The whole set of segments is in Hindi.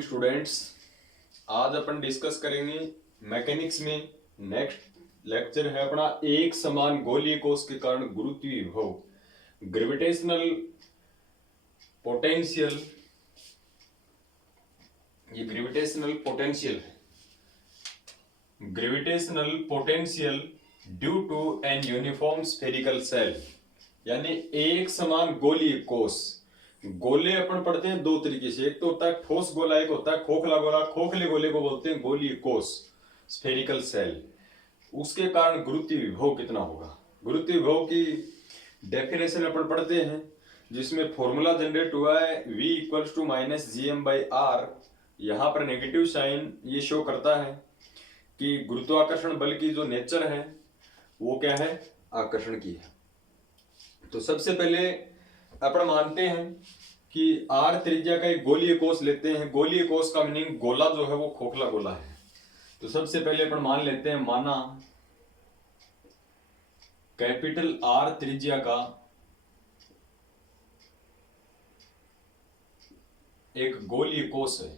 Morning students. आज अपन डिस्कस करेंगे मैकेनिक्स में नेक्स्ट लेक्चर है अपना एक समान गोलीय कोश के कारण गुरुत्वीय विभव ग्रेविटेशनल पोटेंशियल। ये ग्रेविटेशनल पोटेंशियल है, gravitational potential due to an uniform spherical shell, यानी एक समान गोलीय कोश। गोले अपन पढ़ते हैं दो तरीके से, एक तो होता है ठोस गोला, एक होता है खोखला गोला। खोखले गोले को बोलते हैं गोलीय कोश, स्फेरिकल सेल। उसके कारण गुरुत्वीय विभव कितना होगा। गुरुत्वीय विभव की डेफिनेशन अपन पढ़ते हैं, जिसमें फॉर्मूला जनरेट हुआ है v equals to minus gm/r। यहाँ पर नेगेटिव साइन ये शो करता है कि गुरुत्वाकर्षण बल की जो नेचर है वो क्या है, आकर्षण की है। तो सबसे पहले अपन मानते हैं कि r त्रिज्या का एक गोलीय कोश लेते हैं। गोलीय कोश का मीनिंग गोला जो है वो खोखला गोला है। तो सबसे पहले अपन मान लेते हैं, माना कैपिटल R त्रिज्या का एक गोलीय कोश है।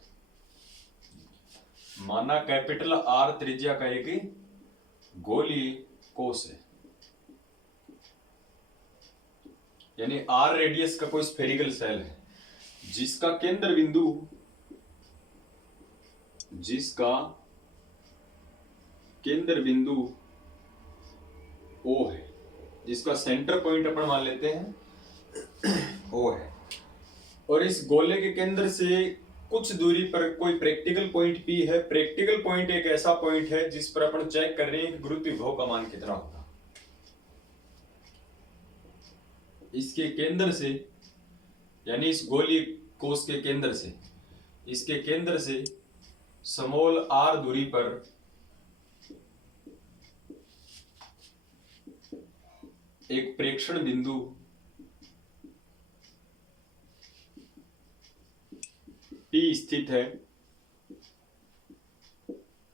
माना कैपिटल R त्रिज्या का एक गोलीय कोश है, यानी R रेडियस का कोई स्फेरिकल सेल है जिसका केंद्र बिंदु O है, जिसका सेंटर पॉइंट अपन मान लेते हैं O है। और इस गोले के केंद्र से कुछ दूरी पर कोई प्रैक्टिकल पॉइंट P है। प्रैक्टिकल पॉइंट एक ऐसा पॉइंट है जिस पर अपन चेक कर रहे हैं कि गुरुत्वीय विभव का मान कितना होगा। इसके केंद्र से, यानी इस गोलीय कोश के केंद्र से, इसके केंद्र से स्मॉल r दूरी पर एक प्रेक्षण बिंदु P स्थित है,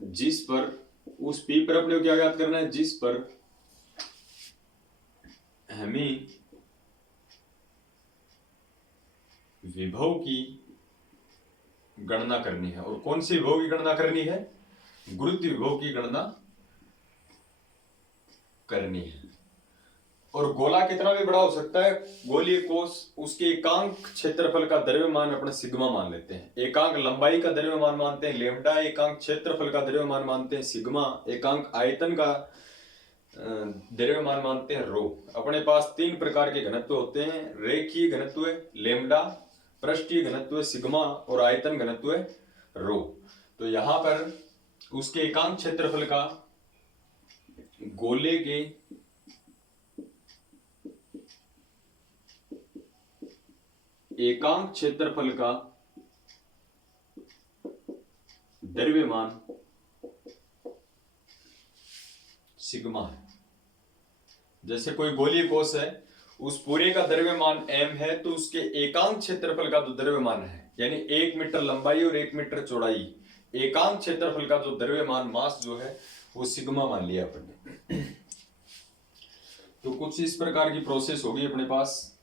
जिस पर, उस P पर अपने को क्या याद करना है, जिस पर हमें विभव की गणना करनी है। और कौन सी विभव की गणना करनी है, गुरुत्वीय विभव की गणना करनी है। और गोला कितना भी बड़ा हो सकता है, गोलीय कोश, उसके एकांक क्षेत्रफल का द्रव्यमान अपना सिग्मा मान लेते हैं। एकांक लंबाई का द्रव्यमान मानते हैं लेम्डा, एकांक क्षेत्रफल का द्रव्यमान मानते हैं सिग्मा, एकांक आयतन का द्रव्यमान मानते हैं रो। अपने पास तीन प्रकार के घनत्व होते हैं, रेखीय घनत्व लेम्डा, पृष्ठीय घनत्व सिग्मा और आयतन घनत्व रो। तो यहां पर उसके एकांक क्षेत्रफल का, गोले के एकांक क्षेत्रफल का द्रव्यमान सिग्मा है। जैसे कोई गोलीय कोश है, उस पूरे का द्रव्यमान m है, तो उसके एकांक क्षेत्रफल का जो द्रव्यमान है, यानी 1 मीटर लंबाई और 1 मीटर चौड़ाई, एकांक क्षेत्रफल का जो द्रव्यमान मास जो है वो सिग्मा मान लिया अपन ने। तो कुछ इस प्रकार की प्रोसेस होगी अपने पास।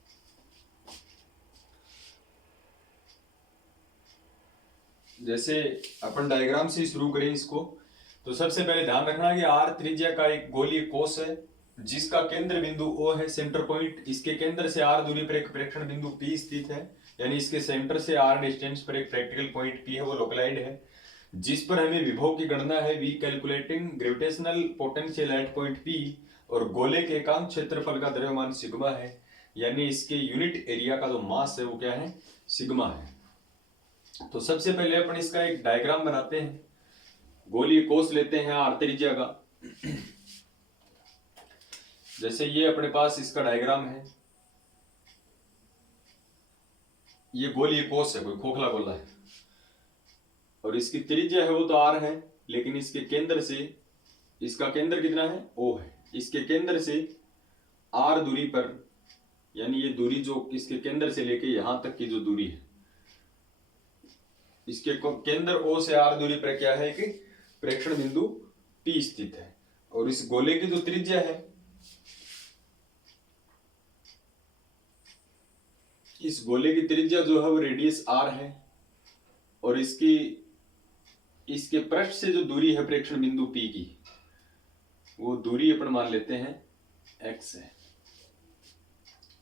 जैसे अपन डायग्राम से शुरू करें इसको, तो सबसे पहले ध्यान रखना है कि r त्रिज्या का एक गोलीय कोश है जिसका केंद्र बिंदु O है, सेंटर पॉइंट। इसके केंद्र से r दूरी पर एक प्रेक्षण बिंदु P स्थित है, यानी इसके सेंटर से r डिस्टेंस पर एक प्रैक्टिकल पॉइंट P है, वो लोकलाइड है, जिस पर हमें विभव की गणना है v calculating gravitational potential at point P। और गोले के एकांक क्षेत्रफल का द्रव्यमान सिग्मा है, यानी इसके यूनिट एरिया का जो मास है वो क्या है, सिग्मा है। तो सबसे पहले अपन इसका एक डायग्राम बनाते हैं। गोलीय कोश लेते हैं r त्रिज्या का। जैसे ये अपने पास इसका डायग्राम है, ये गोलीय कोश है, कोई खोखला गोला है, और इसकी त्रिज्या है वो तो r है, लेकिन इसके केंद्र से, इसका केंद्र कितना है, O है, इसके केंद्र से r दूरी पर, यानी ये दूरी जो इसके केंद्र से लेके यहां तक की जो दूरी है, इसके केंद्र O से r दूरी पर क्या है कि प्रेक्षण बिंदु P स्थित है। और इस गोले की जो त्रिज्या है, इस गोले की त्रिज्या जो है वो रेडियस r है, और इसके पृष्ठ से जो दूरी है प्रेक्षण बिंदु P की, वो दूरी अपन मान लेते हैं x है।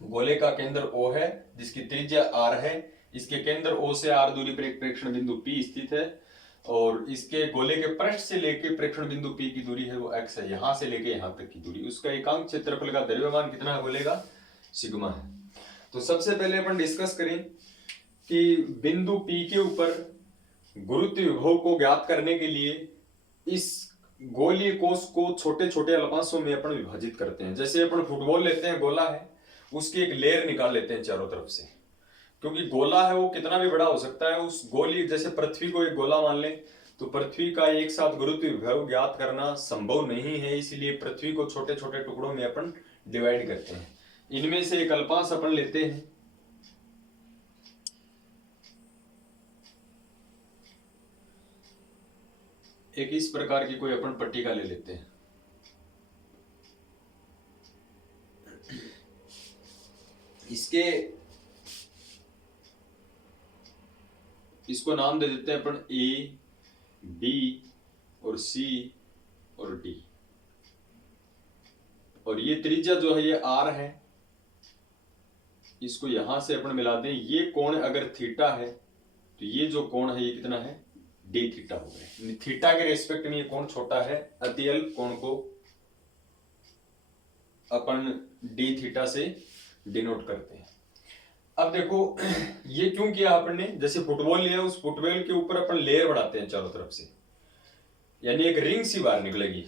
गोले का केंद्र O है जिसकी त्रिज्या r है, इसके केंद्र O से r दूरी पर एक प्रेक्षण बिंदु P स्थित है, और इसके गोले के पृष्ठ से लेके प्रेक्षण बिंदु P की दूरी है वो x है, यहां से लेके यहां तक की दूरी। उसका एकांक क्षेत्रफल का द्रव्यमान कितना है गोले का? सिग्मा है। तो सबसे पहले अपन डिस्कस करें कि बिंदु P के ऊपर गुरुत्व विभव को ज्ञात करने के लिए इस गोलीय कोश को छोटे छोटे अल्पांशों में अपन विभाजित करते हैं। जैसे अपन फुटबॉल लेते हैं, गोला है, उसकी एक लेयर निकाल लेते हैं चारों तरफ से, क्योंकि गोला है वो कितना भी बड़ा हो सकता है। उस गोली, जैसे पृथ्वी को एक गोला मान लें, तो पृथ्वी का एक साथ गुरुत्व विभव ज्ञात करना संभव नहीं है, इसलिए पृथ्वी को छोटे छोटे टुकड़ों में अपन डिवाइड करते हैं। इनमें से एक अल्पांश अपन लेते हैं, एक इस प्रकार की कोई अपन पट्टिका ले लेते हैं। इसको नाम दे देते हैं अपन A, B और C और D, और ये त्रिज्या जो है ये R है, इसको यहां से अपन मिला दें। ये कोण अगर थीटा है तो ये जो कोण है ये कितना है? डी थीटा हो गया। थीटा के रेस्पेक्ट में ये कोण छोटा है, अतियल कोण को अपन डी थीटा से डिनोट करते हैं। अब देखो ये क्यों किया आपने? जैसे फुटबॉल लिया, उस फुटबॉल के ऊपर अपन लेयर बढ़ाते हैं चारों तरफ से, यानी एक रिंग सी बाहर निकलेगी।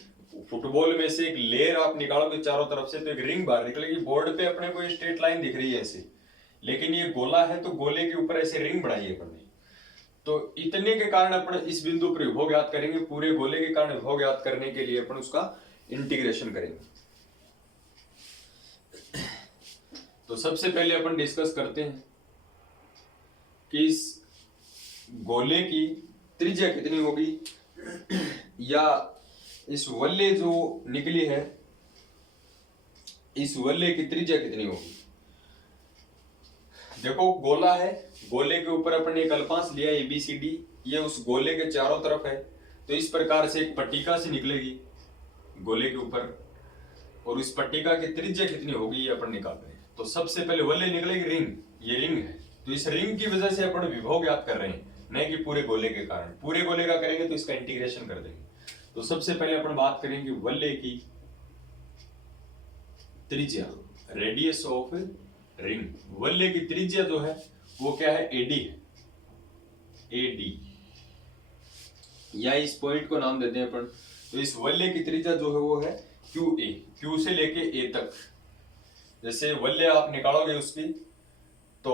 फुटबॉल में से एक लेयर आप निकालोगे चारों तरफ से तो एक रिंग बाहर निकलेगी। बोर्ड पे अपने को ये स्ट्रेट लाइन दिख रही है ऐसे, लेकिन ये गोला है तो गोले के ऊपर ऐसे रिंग बढ़ाई है अपन ने। तो इतने के कारण अपन इस बिंदु पर विभव ज्ञात करेंगे। पूरे गोले के कारण विभव ज्ञात करने के लिए अपन उसका इंटीग्रेशन करेंगे। तो सबसे पहले अपन डिस्कस करते हैं कि इस गोले की त्रिज्या कितनी होगी, या इस वल्ले जो निकली है इस वल्ले की त्रिज्या कितनी होगी। देखो गोला है, गोले के ऊपर अपन ने एक अल्पांश लिया ABCD, ये उस गोले के चारों तरफ है, तो इस प्रकार से एक पट्टिका से निकलेगी गोले के ऊपर, और इस पट्टिका की त्रिज्या कितनी होगी ये अपन निकाल रहे हैं। तो सबसे पहले वल्ले निकलेगी रिंग, ये रिंग है, तो इस रिंग की वजह से अपन विभव ज्ञात कर रहे हैं, नहीं कि पूरे गोले के कारण। पूरे गोले का करेंगे तो इसका इंटीग्रेशन कर देंगे। तो सबसे पहले अपन बात करेंगे वल्ले की त्रिज्या, रेडियस ऑफ रिंग। वल्ले की त्रिज्या जो है वो क्या है? AD है, AD, या इस पॉइंट को नाम देते हैं अपन। तो इस वल्ले की त्रिज्या जो है वो है QA, Q से लेके A तक। जैसे वल्ले आप निकालोगे उसकी, तो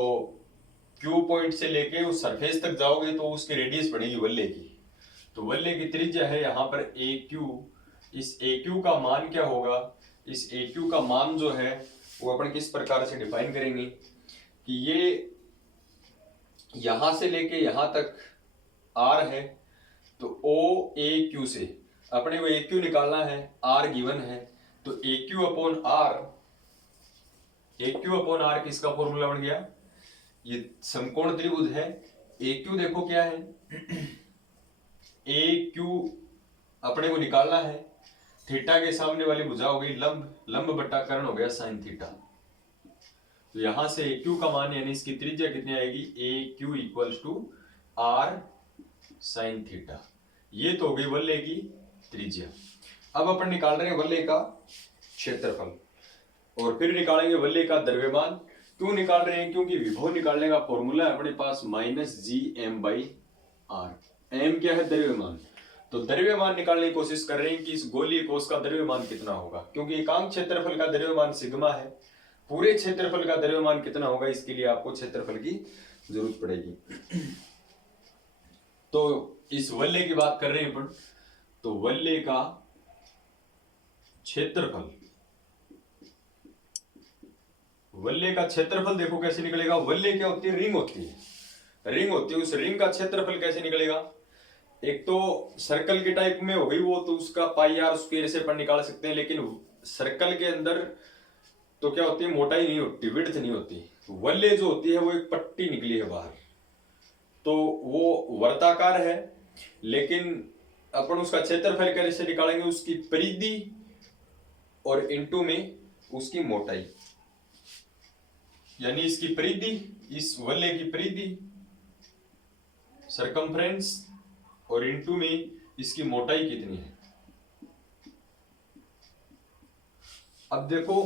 Q पॉइंट से लेके उस सरफेस तक जाओगे तो उसकी रेडियस बढ़ेगी वल्ले की। तो वल्ले की त्रिज्या है यहाँ पर AQ। इस AQ का मान क्या होगा? इस AQ का मान जो है वो अपन किस प्रकार से डिफाइन करेंगे कि ये यहां से लेके यहां तक R है, तो OAQ से अपने को AQ निकालना है, R गिवन है, तो AQ अपॉन R किसका फॉर्मूला बन गया? ये समकोण त्रिभुज है। AQ देखो क्या है? AQ अपने को निकालना है, थीटा के सामने वाली भुजा हो गई लंब, लंब बट्टा कर्ण हो गया साइन थीटा। तो यहां से AQ का मान यानी इसकी त्रिज्या कितनी आएगी? AQ equals to R sine theta. ये तो हो गई वल्ले की त्रिज्या। अब अपन निकाल रहे हैं वल्ले का क्षेत्रफल, और फिर निकालेंगे वल्ले का द्रव्यमान। क्यों निकाल रहे हैं? क्योंकि विभव निकालने का फॉर्मूला है अपने पास -gm/r। m क्या है? द्रव्यमान। तो द्रव्यमान निकालने की कोशिश कर रहे हैं कि इस गोलीय कोश का द्रव्यमान कितना होगा, क्योंकि एकांक क्षेत्रफल का द्रव्यमान सिग्मा है। पूरे क्षेत्रफल का द्रव्यमान कितना होगा, इसके लिए आपको क्षेत्रफल की जरूरत पड़ेगी। तो इस वल्ले की बात कर रहे हैं अपन, तो वल्ले का क्षेत्रफल, वल्ले का क्षेत्रफल देखो कैसे निकलेगा। वल्ले क्या होती है? रिंग होती है, रिंग होती है। उस रिंग का क्षेत्रफल कैसे निकलेगा? एक तो सर्कल के टाइप में हो गई वो, तो उसका पाई आर स्क्वायर से अपन निकाल सकते हैं, लेकिन सर्कल के अंदर तो क्या होती है? मोटाई नहीं होती, विड्थ नहीं होती। वल्ले जो होती है वो एक पट्टी निकली है बाहर, तो वो वर्ताकार है, लेकिन अपन उसका क्षेत्रफल कैसे निकालेंगे, उसकी परिधि और इनटू में उसकी मोटाई, यानी इसकी परिधि, इस वलय की परिधि सरकमफ्रेंस और इनटू में इसकी मोटाई कितनी है। अब देखो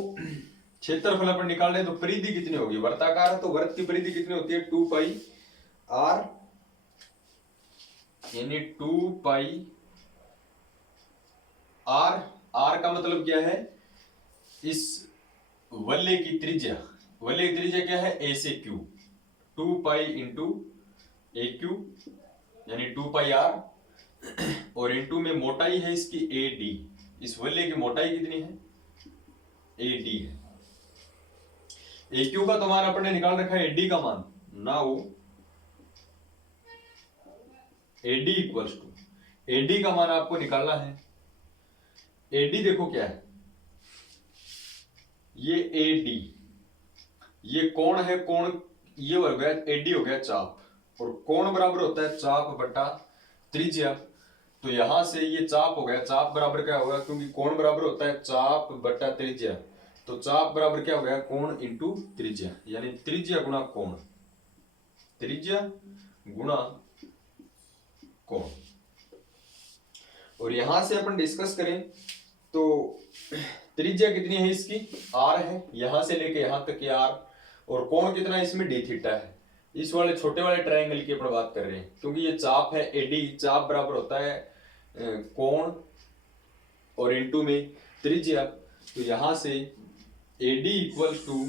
क्षेत्रफल अपन निकाल रहे हैं तो परिधि कितनी होगी, वर्ताकार है तो वृत्त की परिधि कितनी होती है 2 पाई r, यानी 2 पाई r का मतलब क्या है, इस वलय की त्रिज्या, वलय की त्रिज्या क्या है a से q, 2 पाई इंटू ए क्यू यानी 2 पाई r, और इंटू में मोटाई है इसकी AD, इस वलय की मोटाई कितनी है AD है। AQ का तो मान अपन ने निकाल रखा है AD का मान, now AD equals to, AD का मान आपको निकालना है। AD देखो क्या है, ये AD, ये कोण है, कोण ये हो गया AD हो गया चाप, और कोण बराबर होता है चाप बटा त्रिज्या, तो यहां से ये चाप हो गया, चाप बराबर क्या होगा, क्योंकि कोण बराबर होता है चाप बटा त्रिज्या, तो चाप बराबर क्या हो गया कोण इंटू त्रिज्या, यानी त्रिज्या गुणा कोण, त्रिज्या गुणा कोण। और यहां से अपन डिस्कस करें तो त्रिज्या कितनी है इसकी r है, यहां से लेके यहां तक की r, और कोण कितना है इसमें d थीटा है। इस वाले छोटे वाले ट्रायंगल की अपन बात कर रहे हैं, क्योंकि ये चाप है AD, चाप बराबर होता है कोण और इनटू में त्रिज्या, तो यहां से AD इक्वल्स टू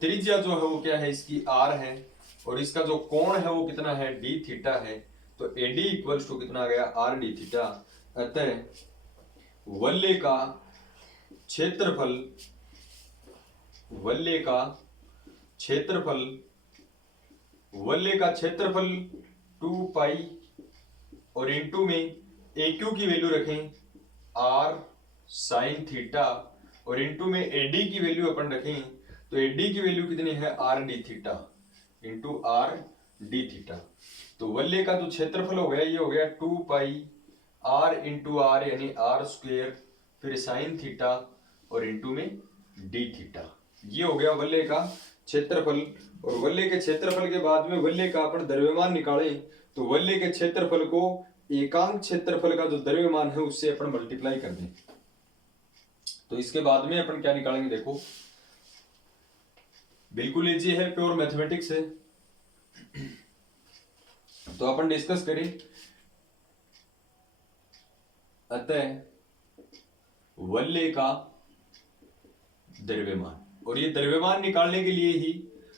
त्रिज्या जो है वो क्या है इसकी r है, और इसका जो कोण है वो कितना है d थीटा है, तो AD इक्वल्स टू कितना आ गया r d थीटा। अतः वलय का क्षेत्रफल, वलय का क्षेत्रफल, वलय का क्षेत्रफल 2 पाई और इनटू में AQ की वैल्यू रखें r साइन थीटा, और इनटू में AD की वैल्यू अपन रखें तो AD की वैल्यू कितनी है r d theta into r d theta. तो वलय का जो क्षेत्रफल हो गया ये हो गया 2 पाई r इंटू r यानी r स्क्वेयर, फिर साइन थीटा और इंटू में d थीटा, ये हो गया वलय का क्षेत्रफल। और वलय के क्षेत्रफल के बाद में वलय का अपन द्रव्यमान निकालें तो वलय के क्षेत्रफल को एकांक क्षेत्रफल का जो द्रव्यमान है उससे अपन मल्टीप्लाई कर दें, तो इसके बाद में अपन क्या निकालेंगे, देखो बिल्कुल इजी है, प्योर मैथमेटिक्स है। तो अपन डिस्कस करें, अतः वलय का द्रव्यमान, और ये द्रव्यमान निकालने के लिए ही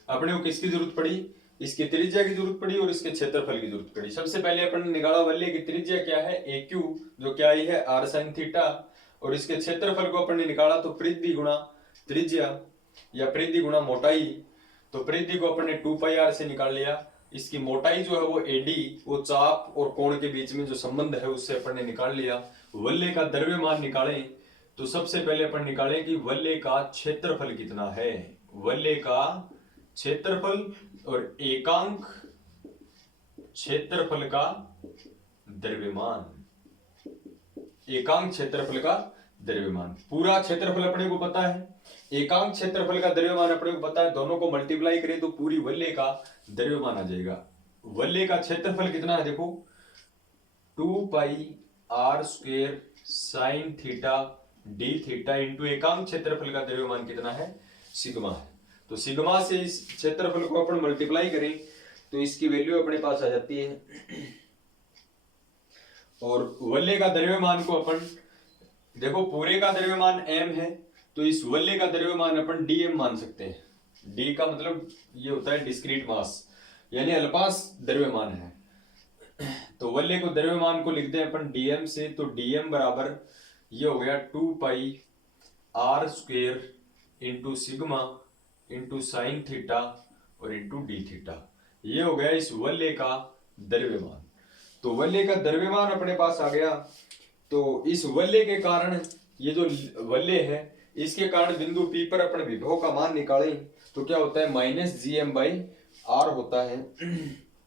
अपने को किसकी जरूरत पड़ी, इसकी त्रिज्या की जरूरत पड़ी और इसके क्षेत्रफल की जरूरत पड़ी। सबसे पहले अपन निकाला वलय की त्रिज्या क्या है AQ, जो क्या आई है r sin थीटा, और इसके क्षेत्रफल को अपन ने निकाला तो परिधि गुणा त्रिज्या या परिधि गुणा मोटाई, तो परिधि को अपन ने 2 पाई r से निकाल लिया, इसकी मोटाई जो है वो AD, वो चाप और कोण के बीच में जो संबंध है उससे अपन ने निकाल लिया। वलय का द्रव्यमान निकालें तो सबसे पहले अपन निकालें कि वलय का क्षेत्रफल कितना है, वलय का क्षेत्रफल और एकांक क्षेत्रफल का द्रव्यमान, एकांक क्षेत्रफल का द्रव्यमान। पूरा क्षेत्रफल अपने को पता है, एकांक क्षेत्रफल का द्रव्यमान अपने को पता है, दोनों को मल्टीप्लाई करें तो पूरी वलय का द्रव्यमान आ जाएगा। वलय का क्षेत्रफल कितना है देखो 2 पाई r square sine theta d theta into एकांक क्षेत्रफल का द्रव्यमान कितना है सिग्मा है, तो सिग्मा से इस क्षेत्रफल को अपन मल्टीप्लाई करें तो इसकी वैल्यू अपने पास आ जाती है। और वलय का द्रव्यमान को अपन देखो, पूरे का द्रव्यमान m है तो इस वलय का द्रव्यमान अपन dm मान सकते हैं। d का मतलब ये होता है डिस्क्रीट मास, यानी अल्पास द्रव्यमान है, तो वलय को द्रव्यमान को लिखते हैं अपन dm से, तो dm बराबर ये हो गया 2 पाई r square into sigma into sine theta और इंटू डी थीटा, ये हो गया इस वलय का द्रव्यमान। तो वलय का द्रव्यमान अपने पास आ गया, तो इस वलय के कारण ये जो वलय है इसके कारण बिंदु P पर अपन विभव का मान निकालें तो क्या होता है -gm/r होता है।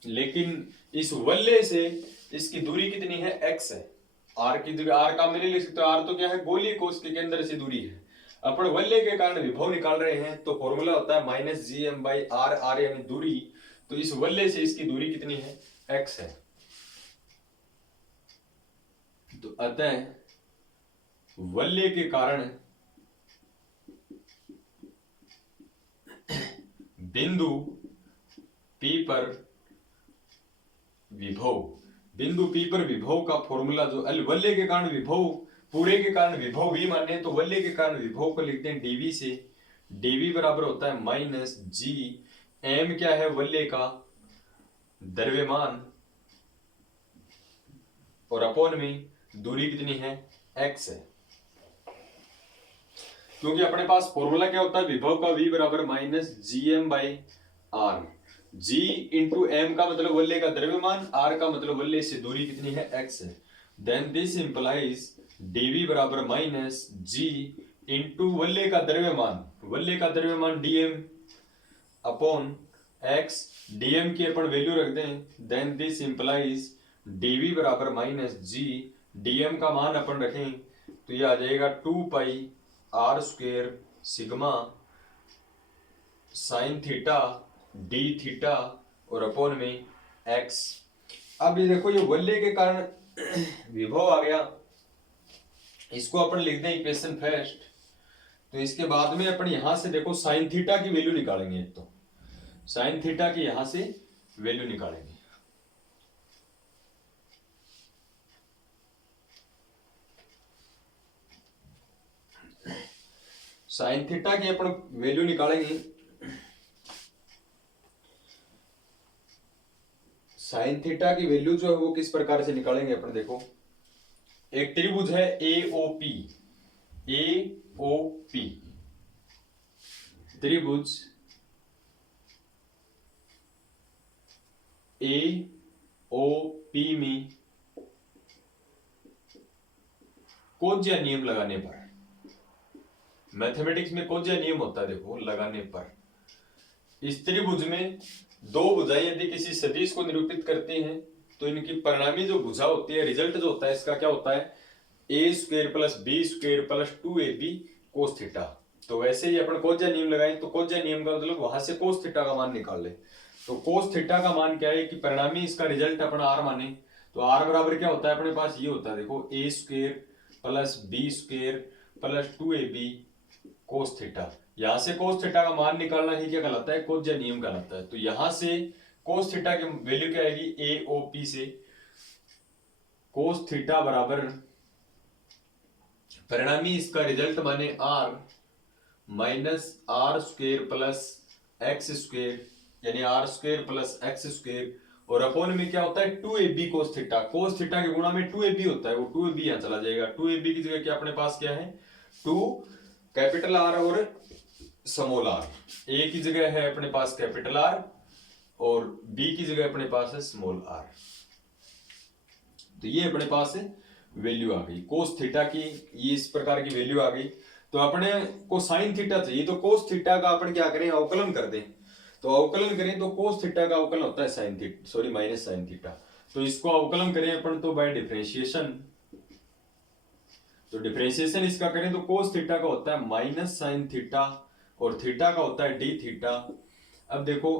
लेकिन इस वल्ले से इसकी दूरी कितनी है, x है। r की जगह r का मैंने लिख सकते हो, r तो क्या है, गोली कोष के केंद्र से दूरी है। अपन वल्ले के कारण विभव निकाल रहे हैं, तो फॉर्मूला होता है minus G M by R, R यानी दूरी। तो इस वल्ले से इसकी दूरी कितनी है, x है। तो अतः वल्ले के कारण बिंदु P पर विभव, बिंदु P पर विभव का फॉर्मूला जो वल्ले के कारण विभव, पूरे के कारण विभव भी माने तो वल्ले के कारण विभव को लिखते हैं dv से। dv बराबर होता है माइनस जी, m क्या है, वल्ले का द्रव्यमान, और अपॉन में दूरी कितनी है, x है। क्योंकि अपने पास फॉर्मूला क्या होता है, विभव का v बराबर minus G M by R. g into M का मतलब वल्ले का द्रव्यमान, r का मतलब वल्ले से दूरी कितनी है, x है। देन दिस इंप्लाइज dv बराबर माइनस g इंटू वल्ले का द्रव्यमान, वल्ले का द्रव्यमान dm अपॉन x, dm की अपन वैल्यू रख दें। देन दिस इंप्लाइज dv बराबर माइनस g, dm का मान अपन रखें तो ये आ जाएगा 2 pi R square sigma sine theta D theta और अपॉन में x। अब ये देखो, ये वल्ले के कारण विभव आ गया, इसको अपन लिख दें इक्वेशन फर्स्ट। तो इसके बाद में अपन यहां से देखो साइन थीटा की वैल्यू निकालेंगे। एक तो साइन थीटा की यहां से वैल्यू निकालेंगे। साइन थीटा की अपन वैल्यू निकालेंगे। साइन थीटा की वैल्यू जो है वो किस प्रकार से निकालेंगे अपन, देखो एक त्रिभुज है AOP, AOP त्रिभुज AOP में कोज्या नियम लगाने पर, मैथमेटिक्स में कोज्या नियम होता है, देखो लगाने पर इस त्रिभुज में दो भुजाएं यदि किसी सदिश को निरूपित करती हैं तो इनकी परिणामी जो भुजा होती है, रिजल्ट जो होता है इसका क्या होता है, A square plus B square plus 2ab cos theta. तो वैसे ही अपन कोज्या नियम लगाएं तो कोज्या नियम का मतलब वहां से कोस थीटा का मान निकाल ले। तो कोस थीटा का मान क्या है कि परिणामी इसका रिजल्ट अपन आर माने, तो आर बराबर क्या होता है अपने पास, ये होता है देखो A square plus B square plus 2ab cos theta. यहां से कोस थीटा का मान निकालना ही क्या कहलाता है, कोज्या नियम कहलाता है। तो यहां से कोस थीटा की वैल्यू क्या आएगी, AOP से कोस थीटा बराबर परिणामी इसका रिजल्ट माने r minus R square plus X square, यानी R square plus X square, और अपॉन में क्या होता है 2ab cos theta. Cos theta के गुणा में 2ab होता है, वो 2ab यहां चला जाएगा। 2ab की जगह क्या अपने पास क्या है, 2 कैपिटल आर और स्मॉल आर। ए की जगह है अपने पास कैपिटल आर और बी की जगह अपने पास है स्मॉल आर। तो ये अपने पास वैल्यू आ गई कोस थीटा की, ये इस प्रकार की वैल्यू आ गई। तो अपने को साइन थीटा चाहिए, तो कोस थीटा का अपन क्या करें, अवकलन कर दें। तो अवकलन करें तो कोस थीटा का अवकलन होता है sine theta, sorry minus sine theta. तो इसको अवकलन करें अपन तो बाय डिफरेंशिएशन। तो डिफरेंशिएशन इसका करें तो कोस थीटा का होता है माइनस साइन थीटा और थीटा का होता है डी थीटा। अब देखो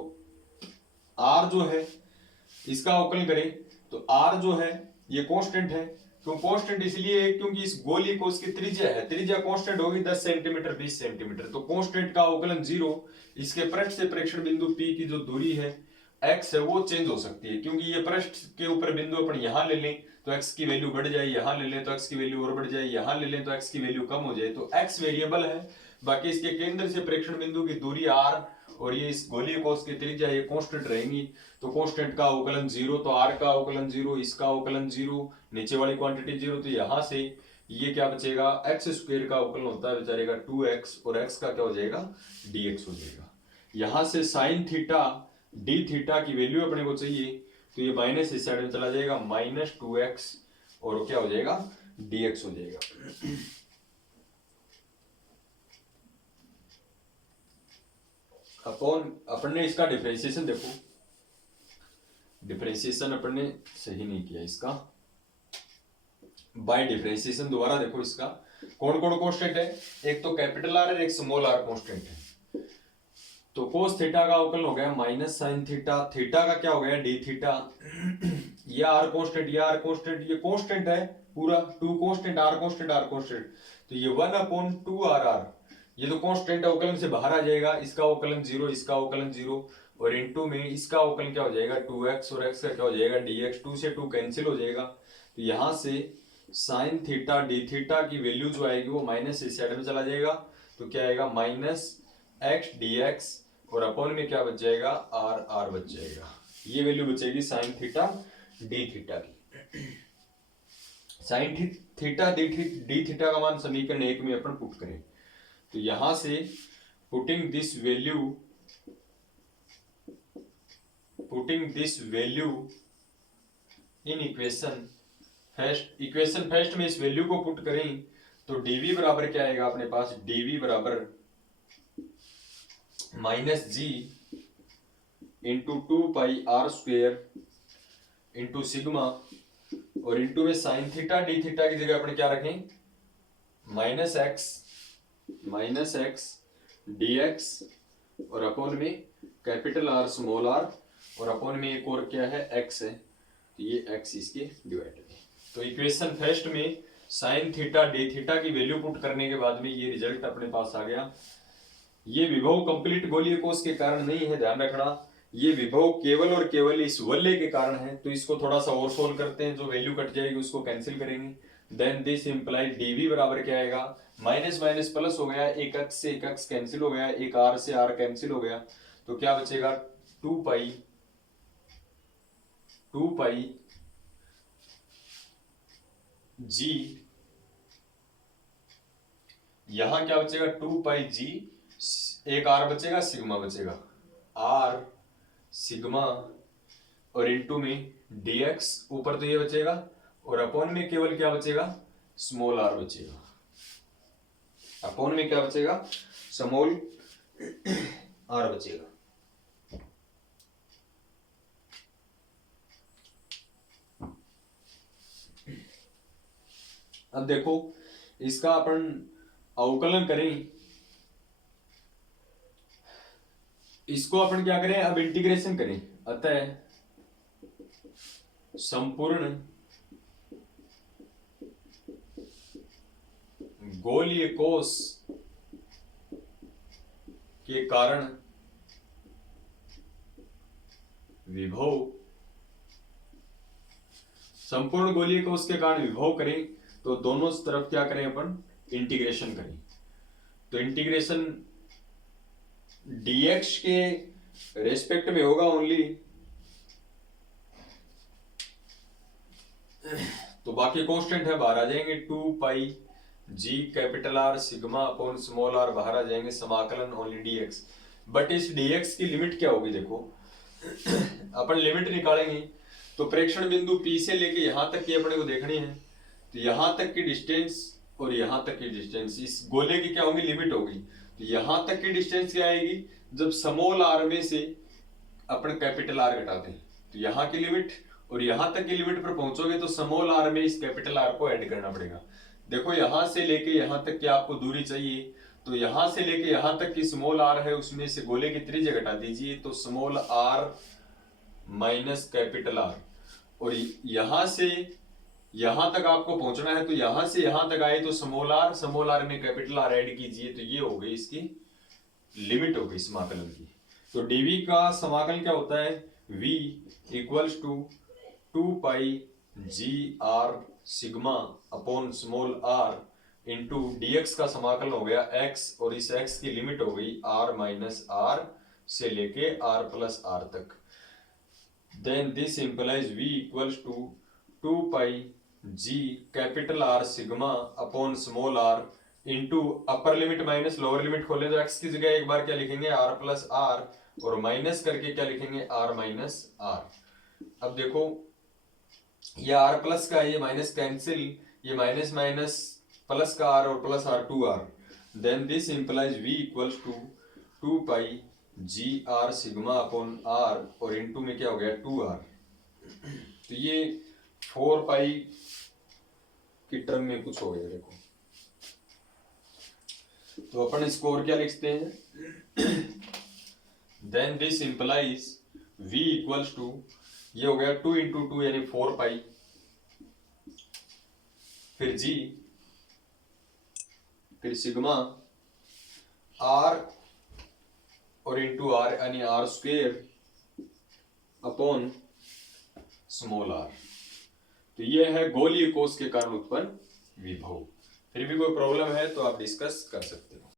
आर जो है इसका अवकलन करें तो आर जो है ये कांस्टेंट है। क्यों कांस्टेंट, इसलिए है क्योंकि इस गोली को उसकी त्रिज्या है, त्रिज्या कांस्टेंट होगी 10 सेंटीमीटर 20 सेंटीमीटर। तो कांस्टेंट का अवकलन 0, इसके पृष्ठ से प्रेक्षण बिंदु P की जो दूरी है x है वो चेंज हो सकती है, क्योंकि ये पृष्ठ के ऊपर बिंदु अपन यहां ले लें तो x की वैल्यू बढ़ जाए, यहां ले लें तो x की वैल्यू और बढ़ जाए, यहां ले लें तो x की वैल्यू कम हो जाए। तो x वेरिएबल है, बाकी इसके केंद्र से प्रेक्षण बिंदु की दूरी r और ये इस गोलीय कोश की त्रिज्या ये कांस्टेंट रहेंगी। तो कांस्टेंट का अवकलन 0, तो r का अवकलन 0, इसका अवकलन 0, नीचे वाली क्वांटिटी 0। तो यहां से ये क्या बचेगा, x स्क्वायर का अवकलन होता है बेचारे का 2x और x का क्या हो जाएगा, dx हो जाएगा। यहां से साइन थीटा डी थीटा की वैल्यू अपने को चाहिए, तो ये माइनस इस साइड में चला जाएगा, माइनस 2x और क्या हो जाएगा, dx हो जाएगा। अपॉन अपन ने इसका डिफरेंशिएशन देखो, डिफरेंशिएशन अपन ने सही नहीं किया इसका, बाय डिफरेंशिएशन दोबारा देखो इसका कौन कौन कांस्टेंट है, एक तो कैपिटल आर है, एक स्मॉल आर कांस्टेंट है। तो कोस थीटा का अवकलन हो गया माइनस साइन थीटा, थीटा का क्या हो गया डी थीटा, ये आर कांस्टेंट, ये आर कांस्टेंट, ये कांस्टेंट है पूरा, two constant, R constant, R constant, तो ये 1/2 आर आर, ये तो कांस्टेंट अवकलन से बाहर आ जाएगा, इसका अवकलन 0, इसका अवकलन 0, और इनटू में इसका अवकलन क्या हो जाएगा 2x, और x का क्या हो जाएगा dx, 2 से 2 कैंसिल हो जाएगा। तो यहां से साइन थीटा डी थीटा की वैल्यू जो आएगी वो माइनस इस साइड में चला जाएगा, तो क्या आएगा माइनस एक्स डी एक्स, और अपॉन में क्या बच जाएगा आर आर बच जाएगा, ये वैल्यू बचेगी साइन थीटा डी थीटा की। साइन थीटा डी थीटा का मान समीकरण 1 में अपन पुट करें, तो यहां से putting this value in equation first में इस वैल्यू को पुट करें तो dv बराबर क्या आएगा अपने पास, dv बराबर माइनस जी इंटू 2πr² इंटू सिग्मा, और इंटू में साइन थीटा डी थीटा की जगह अपने क्या रखें माइनस एक्स dx, और अपॉन में कैपिटल आर स्मॉल आर, और अपॉन में एक और क्या है x है, तो ये x इसके डिवाइड है। तो इक्वेशन फर्स्ट में साइन थीटा डी थीटा की वैल्यू पुट करने के बाद में ये रिजल्ट अपने पास आ गया। ये विभव कंप्लीट गोलीय कोष के कारण नहीं है, ध्यान रखना, ये विभव केवल और केवल इस वलय के कारण है। तो इसको थोड़ा सा और सोल्व करते हैं, जो वैल्यू कट जाएगी उसको कैंसिल करेंगे, देन दिस इंप्लाइड dv बराबर क्या आएगा, माइनस माइनस प्लस हो गया, एक x से एक x कैंसिल हो गया, एक r से r कैंसिल हो गया, तो क्या बचेगा 2π g, यहां क्या बचेगा 2πg, एक r बचेगा, सिग्मा बचेगा, r सिग्मा, और इनटू में dx, ऊपर तो ये बचेगा, और अपॉन में केवल क्या बचेगा स्मॉल r बचेगा, अपॉन में क्या बचेगा स्मॉल r बचेगा। अब देखो इसका अपन अवकलन करें, इसको अपन क्या करें अब इंटीग्रेशन करें, अतः संपूर्ण गोलीय कोष के कारण विभव, संपूर्ण गोलीय कोष के कारण विभव करें, तो दोनों तरफ क्या करें अपन इंटीग्रेशन करें, तो इंटीग्रेशन dx के रेस्पेक्ट में होगा ओनली, तो बाकी कांस्टेंट है बाहर आ जाएंगे, 2πg capital R sigma upon small r बाहर आ जाएंगे, समाकलन ओनली dx। बट इस dx की लिमिट क्या होगी, देखो अपन लिमिट निकालेंगे तो प्रेक्षण बिंदु P से लेके यहां तक की अपने को देखनी है, तो यहां तक की डिस्टेंस और यहां तक की डिस्टेंस इस गोले की क्या होगी लिमिट होगी, तो यहां तक की डिस्टेंस क्या आएगी जब स्मॉल r में से अपन कैपिटल R घटाते हैं, तो यहां की लिमिट और यहां तक की लिमिट पर पहुंचोगे तो स्मॉल r में इस कैपिटल R को ऐड करना पड़ेगा। देखो यहां से लेके यहां तक की आपको दूरी चाहिए, तो यहां से लेके यहां तक की स्मॉल r है, उसमें से गोले की त्रिज्या घटा दीजिए, तो small r minus capital R, और यहां से यहां तक आपको पहुंचना है, तो यहां से यहां तक आए तो स्मॉल r में कैपिटल R ऐड कीजिए, तो ये हो गई इसकी लिमिट हो गई समाकलन की। तो dv का समाकलन क्या होता है, v equals to 2πgr sigma upon small r into dx का समाकलन हो गया x, और इस x की लिमिट हो गई r माइनस r से लेके r प्लस r तक। Then this implies v equals to 2πg capital R sigma upon small r into upper limit minus lower limit खोले तो x की जगह एक बार क्या लिखेंगे r प्लस r, और माइनस करके क्या लिखेंगे r माइनस r। अब देखो ये r प्लस का ये माइनस कैंसिल, ये माइनस माइनस प्लस का r और plus r 2r, then this implies v equals to 2πgr sigma upon r, और इंटू में क्या हो गया 2r, तो ये 4 पाई की टर्म में कुछ हो गया देखो। तो अपन स्कोर क्या लिखते हैं, then this implies v equals to, ये हो गया 2 इंटू 2 यानी 4 पाई, फिर g, फिर सिग्मा r और इंटू r यानी r square upon small r। तो ये है गोलीय कोष के कारण उत्पन्न विभव। फिर भी कोई प्रॉब्लम है तो आप डिस्कस कर सकते हो।